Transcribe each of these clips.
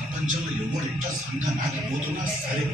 ప్రపంచంలో ఎవరు ఇంట్లో సంఘం నాకపోతున్నా సరే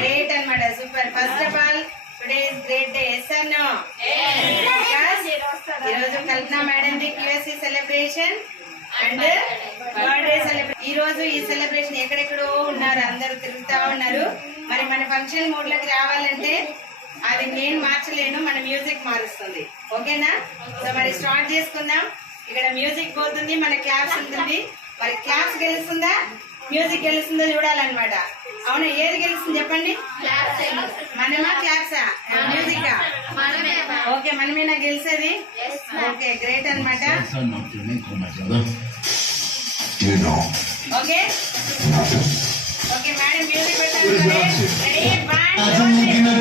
గ్రేట్ అన్నమాట. Super. First of all today is great day. Yes or no? ఈరోజు Kalpana madam the QSC celebration and birthday celebration. ఈ రోజు ఈ సెలబ్రేషన్ ఎక్కడెక్కడో ఉన్నారు, అందరూ తిరుగుతా ఉన్నారు. మరి మన ఫంక్షన్ మోడ్ లోకి రావాలంటే అది నేను మార్చలేను, మన మ్యూజిక్ మారుస్తుంది. ఓకేనా? సో మరి స్టార్ట్ చేసుకుందాం. ఇక్కడ మ్యూజిక్ పోతుంది, మన క్లాస్ ఉంటుంది. మరి క్లాస్ గెలుస్తుందా మ్యూజిక్ గెలుస్తుందో చూడాలన్నమాట. అవును, ఏది గెలుస్తుంది చెప్పండి? మనమా క్లాసా మ్యూజికా? ఓకే, మనమేనా గెలిచేది? ఓకే, గ్రేట్ అన్నమాట. ఓకే ఓకే మేడం, మ్యూజిక్ పెట్టాలి. రెడీ? 1 2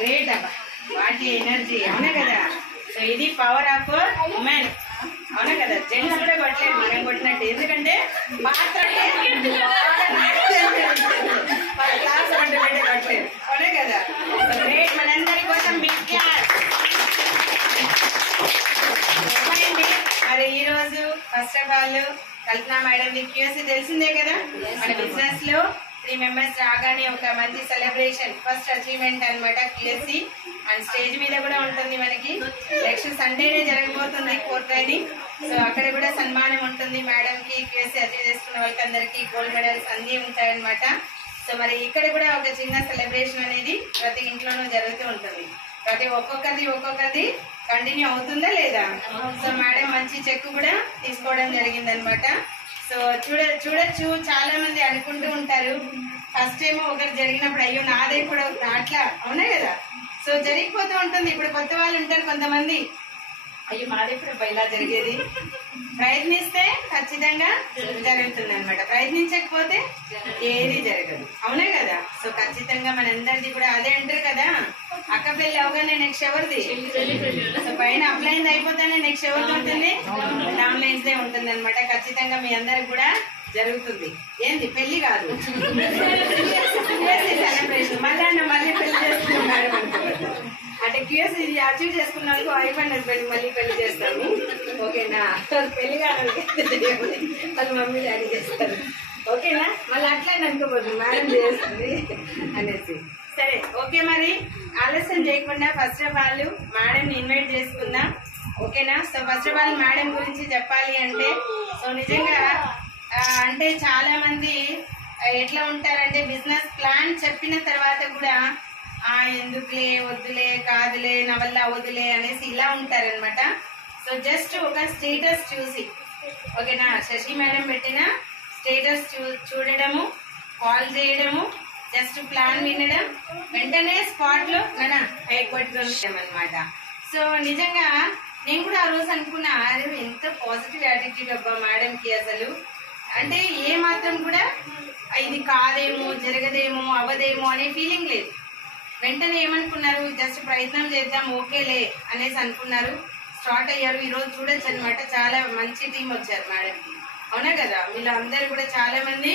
గ్రేట్ అబ్బా, వాటి ఎనర్జీ. అవునా కదా? సో ఇది పవర్ ఆఫ్ ఉమెన్. అవునా కదా? జెంట్స్ కూడా కొట్టలేదు మనం కొట్టినట్టు. ఎందుకంటే క్లాస్ కొట్టబెట్టే కొట్టలేదు. అవునా కదా? గ్రేట్. మనందరి కోసం బిగ్ క్లాస్. మరి ఈ రోజు first of all Kalpana madam QSC తెలిసిందే కదా. మన బిజినెస్ లో 3 మెంబర్స్ రాగానే ఒక మంచి సెలబ్రేషన్, ఫస్ట్ అచీవ్మెంట్ అన్నమాట QSC. అండ్ స్టేజ్ మీద కూడా ఉంటుంది మనకి. నెక్స్ట్ సండేనే జరగబోతుంది కోర్ ట్రైనింగ్. సో అక్కడ కూడా సన్మానం ఉంటుంది మేడం కి. QSC అచీవ్ చేసుకున్న వాళ్ళకి అందరికి గోల్డ్ మెడల్స్ అన్ని ఉంటాయన్నమాట. సో మరి ఇక్కడ కూడా ఒక చిన్న సెలబ్రేషన్ అనేది ప్రతి ఇంట్లోనూ జరుగుతూ ఉంటుంది. ప్రతి ఒక్కొక్కది కంటిన్యూ అవుతుందా లేదా? సో మేడం మంచి చెక్ కూడా తీసుకోవడం జరిగింది అనమాట. సో చూడొచ్చు, చాలా మంది అనుకుంటూ ఉంటారు ఫస్ట్ టైం ఒకరు జరిగినప్పుడు అయ్యో నాదే కూడా అట్లా. అవునా కదా? సో జరిగిపోతూ ఉంటుంది. ఇప్పుడు కొత్త వాళ్ళు ఉంటారు కొంతమంది, అయ్యో మాదే కూడా ఇలా జరిగేది. ప్రయత్నిస్తే ఖచ్చితంగా జరుగుతుంది అనమాట. ప్రయత్నించకపోతే ఏది జరగదు. అవునా కదా? సో ఖచ్చితంగా మనందరిది కూడా అదే అంటారు కదా, అక్క పెళ్లి అవగానే నెక్స్ట్ ఎవరిది? సో పైన అప్లైన్ అయిపోతానే నెక్స్ట్ ఎవరిది ఉంటుంది? డౌన్లైన్స్ దే ఉంటుంది అనమాట. ఖచ్చితంగా మీ అందరికి కూడా జరుగుతుంది. ఏంది పెళ్లి కాదు, సెలబ్రేషన్. మళ్ళీ పెళ్లి చేసుకున్నారు అంటే QSC అచీవ్ చేసుకున్న వాళ్ళకు ఐఫోన్ హస్బెండ్ మళ్ళీ పెళ్లి చేస్తాము. ఓకేనా? పెళ్లి కాదు, వాళ్ళ మమ్మీ డాడీ చేస్తారు. ఓకేనా? మళ్ళీ అట్లా అనుకోబోదు మేడం చేస్తుంది అనేసి. సరే ఓకే, మరి ఆలస్యం చేయకుండా first of all madam invite చేసుకుందాం. ఓకేనా? So first of all madam గురించి చెప్పాలి అంటే, సో నిజంగా అంటే చాలా మంది ఎట్లా ఉంటారంటే బిజినెస్ ప్లాన్ చెప్పిన తర్వాత కూడా ఎందుకులే, వద్దులే, కాదులే, నా వల్ల వద్దులే అనేసి ఇలా ఉంటారనమాట. సో జస్ట్ ఒక స్టేటస్ చూసి, ఓకేనా, శశి మేడం పెట్టిన స్టేటస్ చూడడము, కాల్ చేయడము, జస్ట్ ప్లాన్ వినడం, వెంటనే స్పాట్ లో అనమాట. సో నిజంగా నేను కూడా ఆ రోజు అనుకున్నా, అరే ఎంత పాజిటివ్ యాటిట్యూడ్ అబ్బా మేడం కి. అసలు అంటే ఏ మాత్రం కూడా ఇది కాదేమో, జరగదేమో, అవ్వదేమో అనే ఫీలింగ్ లేదు. వెంటనే ఏమనుకున్నారు, జస్ట్ ప్రయత్నం చేద్దాం ఓకేలే అనేసి అనుకున్నారు. స్టార్ట్ అయ్యారు. ఈ రోజు చూడొచ్చు అనమాట, చాలా మంచి టీం వచ్చారు మేడంకి. అవునా కదా, వీళ్ళు అందరూ కూడా చాలా మంది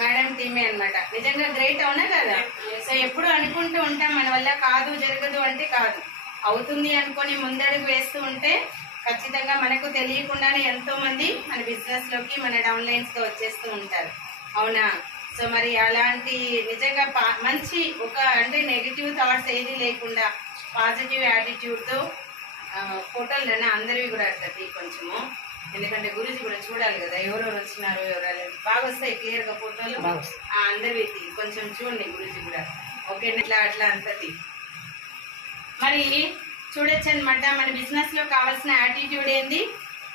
మేడం టీమే అన్నమాట. నిజంగా గ్రేట్, అవునా కదా. సో ఎప్పుడు అనుకుంటూ ఉంటాం మన వల్ల కాదు, జరగదు అంటే కాదు, అవుతుంది అనుకొని ముందడుగు వేస్తూ ఉంటే ఖచ్చితంగా మనకు తెలియకుండానే ఎంతో మంది మన బిజినెస్ లోకి, మన డౌన్ లైన్స్ కి వచ్చేస్తూ ఉంటారు. అవునా. సో మరి అలాంటి నిజంగా మంచి ఒక అంటే నెగిటివ్ థాట్స్ ఏది లేకుండా పాజిటివ్ యాటిట్యూడ్ తో ఫోటోలు అందరివి కూడా అట్లా కొంచెము, ఎందుకంటే గురించి కూడా చూడాలి కదా ఎవరెవరు వచ్చినారు ఎవరు బాగా వస్తాయి క్లియర్ గా ఫోటోలు అందరివి కొంచెం చూడండి గురించి కూడా. ఓకే, ఇట్లా అట్లా అంతది. మరి చూడొచ్చు అనమాట, మన బిజినెస్ లో కావాల్సిన యాటిట్యూడ్ ఏంది?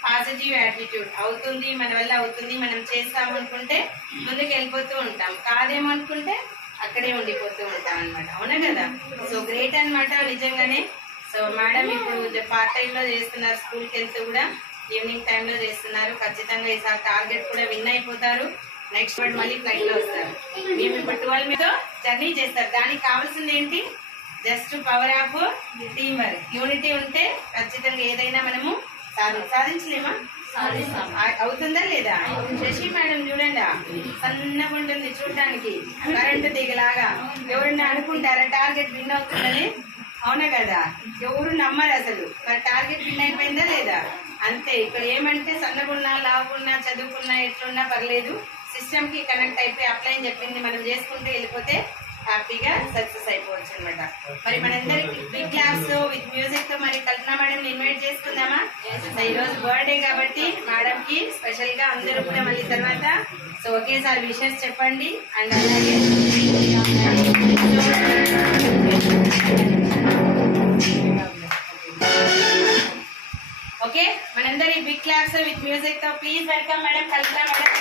Positive attitude. అవుతుంది, మన వల్ల అవుతుంది, మనం చేస్తాం అనుకుంటే ముందుకు వెళ్ళిపోతూ ఉంటాం, కాదేమో అనుకుంటే అక్కడే ఉండిపోతూ ఉంటాం అనమాట. అవునా కదా. సో గ్రేట్ అనమాట నిజంగానే. సో మేడం ఇప్పుడు పార్ట్ టైం లో చేస్తున్నారు, స్కూల్కి వెళ్తూ కూడా ఈవినింగ్ టైంలో చేస్తున్నారు. ఖచ్చితంగా ఈసారి టార్గెట్ కూడా విన్ అయిపోతారు. నెక్స్ట్ మంత్ మళ్ళీ ఫ్లైట్ లో వస్తారు. మేము ఇప్పుడు 12 మీద జర్నీ చేస్తారు. దానికి కావాల్సింది ఏంటి? Just power of team work, unity ఉంటే ఖచ్చితంగా ఏదైనా మనము సాధించలేమా? అవుతుందా లేదా? శశి మేడం చూడండి, సన్నగా ఉంటుంది చూడడానికి, కరెంటు దిగలాగా. ఎవరన్నా అనుకుంటారా టార్గెట్ విన్ అవుతుందని? అవునా కదా, ఎవరు నమ్మరు అసలు. మరి టార్గెట్ విన్ అయిపోయిందా లేదా? అంతే. ఇక్కడ ఏమంటే సన్నగున్నా, లావుకున్నా, చదువుకున్నా, ఎట్లున్నా పర్లేదు, సిస్టమ్ కి కనెక్ట్ అయిపోయి అప్లై చెప్పింది మనం చేసుకుంటూ వెళ్ళిపోతే హ్యాపీగా సక్సెస్ అయిపోవచ్చు అనమాట. మరి మనందరికి బిగ్ క్లాస్ విత్ మ్యూజిక్ తో మరి కల్పన మేడం ఇన్వైట్ చేసుకుందామా? ఈ రోజు బర్త్డే కాబట్టి మేడం కి స్పెషల్ గా అందరూ కూడా మళ్ళీ తర్వాత సో ఒకేసారి విషెస్ చెప్పండి. అండ్ అలాగే ఓకే, మనందరి బిగ్ క్లాస్ విత్ మ్యూజిక్ తో please welcome madam Kalpana madam.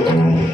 Okay.